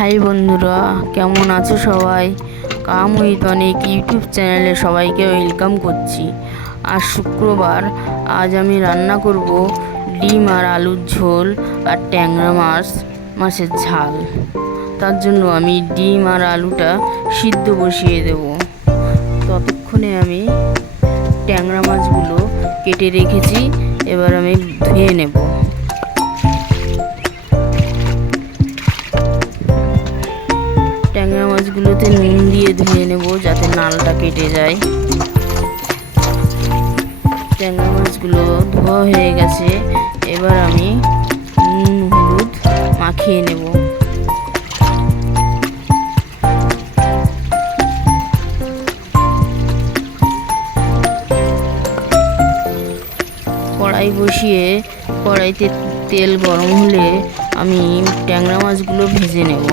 High বন্ধুরা, কেমন আছো সবাই? কাম উইথ অনেক ইউটিউব চ্যানেলে সবাইকে ওয়েলকাম করছি। আজ শুক্রবার, আজ আমি রান্না করব ডিম আর আলুর ঝোল আর ট্যাংরা মাছের ঝাল। তার জন্য আমি ডিম আর আলুটা সিদ্ধ বসিয়ে দেব। ততক্ষণে আমি ট্যাংরা মাছগুলো কেটে রেখেছি, এবার আমি ধুয়ে নেব। ট্যাংরা মাছগুলোতে নুন দিয়ে ধুয়ে নেব যাতে নালটা কেটে যায়। ট্যাংরা মাছগুলো ধোয়া হয়ে গেছে, এবার আমি নুন হলুদ মাখিয়ে নেব। কড়াই বসিয়ে কড়াইতে তেল গরম হলে আমি ট্যাংরা মাছগুলো ভেজে নেব।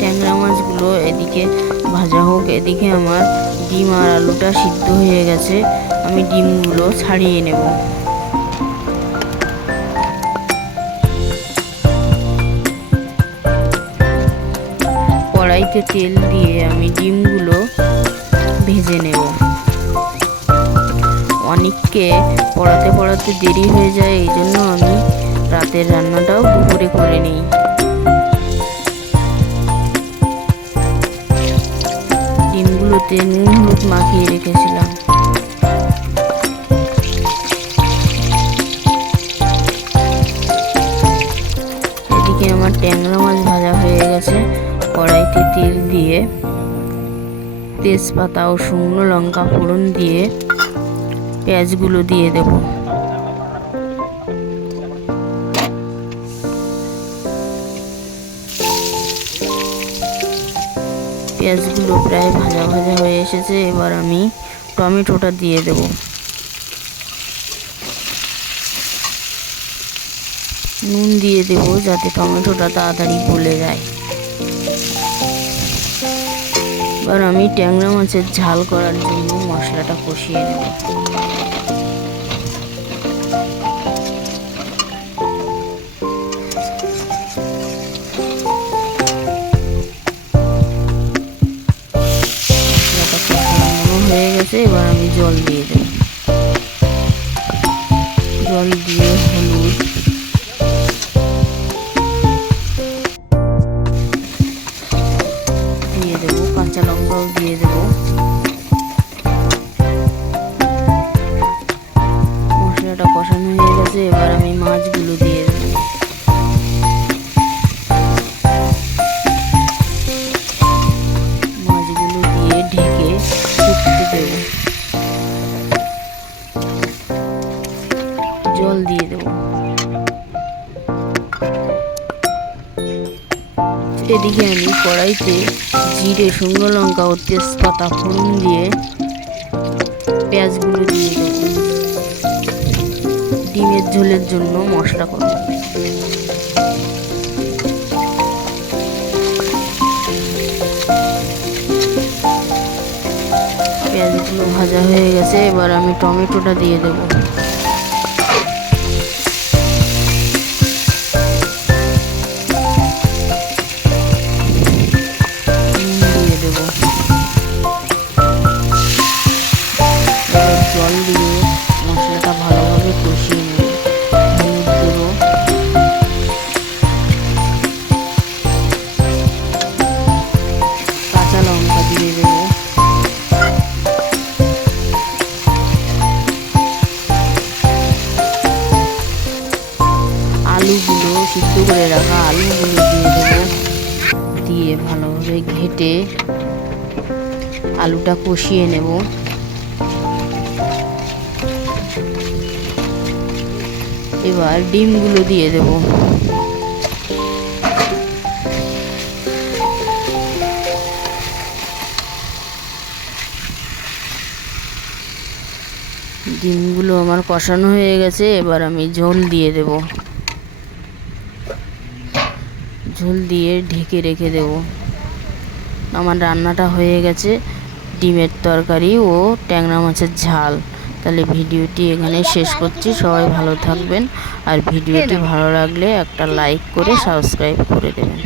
ট্যাংরা মাছগুলো এদিকে ভাজা হোক, এদিকে আমার ডিম আর আলুটা সিদ্ধ হয়ে গেছে। আমি ডিমগুলো ছাড়িয়ে নেব। কড়াইতে তেল দিয়ে আমি ডিমগুলো ভেজে নেব। অনেককে পড়াতে পড়াতে দেরি হয়ে যায়, এই জন্য আমি রাতের রান্নাটাও দুপুরে করে নিই। ডিমগুলোতে নুন হলুদ মাখিয়ে রেখেছিলাম। এদিকে আমার ট্যাংরা মাছ ভাজা হয়ে গেছে। কড়াইতে তেল দিয়ে তেজপাতা ও শুকনো লঙ্কা ফোড়ন দিয়ে পেঁয়াজগুলো দিয়ে দেব। পেঁয়াজগুলো প্রায় ভাজা ভাজা হয়ে এসেছে, এবার আমি টমেটোটা দিয়ে দেব। নুন দিয়ে দেব যাতে টমেটোটা তাড়াতাড়ি গলে যায়। এবার আমি ট্যাংরা মাছের ঝাল করার জন্য মশলাটা কষিয়ে নেব। হয়ে গেছে, এবার আমি জল দিয়ে দেব। জল দিয়ে হলুদ দিয়ে দেবো, কাঁচা লঙ্কাও দিয়ে দেবো। মশলাটা কষানো হয়ে গেছে, এবার আমি মাছগুলো দিয়ে দেবো। মাছগুলো দিয়ে ঢেকে ফুটতে দেবো। জল দিয়ে দেবো। এদিকে আমি কড়াইতে জিরে, শুকনো লঙ্কা ও তেজপাতা ফোড়ন দিয়ে পেঁয়াজগুলো দিয়ে দেবো। ডিমের ঝোলের জন্য মশলা করব। পেঁয়াজগুলো ভাজা হয়ে গেছে, এবার আমি টমেটোটা দিয়ে দেবো। জল দিয়ে মশলাটা ভালোভাবে কষিয়ে নেব। হলুদ দেব, কাঁচা লঙ্কা দিয়ে দেব, আলুগুলো সিদ্ধ করে রাখা আলুগুলো দিয়ে দেব। দিয়ে ভালোভাবে ঘেটে আলুটা কষিয়ে নেব। এবার ডিমগুলো দিয়ে দেব। ডিমগুলো আমার কষানো হয়ে গেছে, এবার আমি ঝোল দিয়ে দেব। ঝোল দিয়ে ঢেকে রেখে দেব। আমার রান্নাটা হয়ে গেছে, ডিমের তরকারি ও ট্যাংরা মাছের ঝাল। তাহলে ভিডিওটি এখানে শেষ করছি। সবাই ভালো থাকবেন, আর ভিডিওটি ভালো লাগলে একটা লাইক করে সাবস্ক্রাইব করে দেবেন।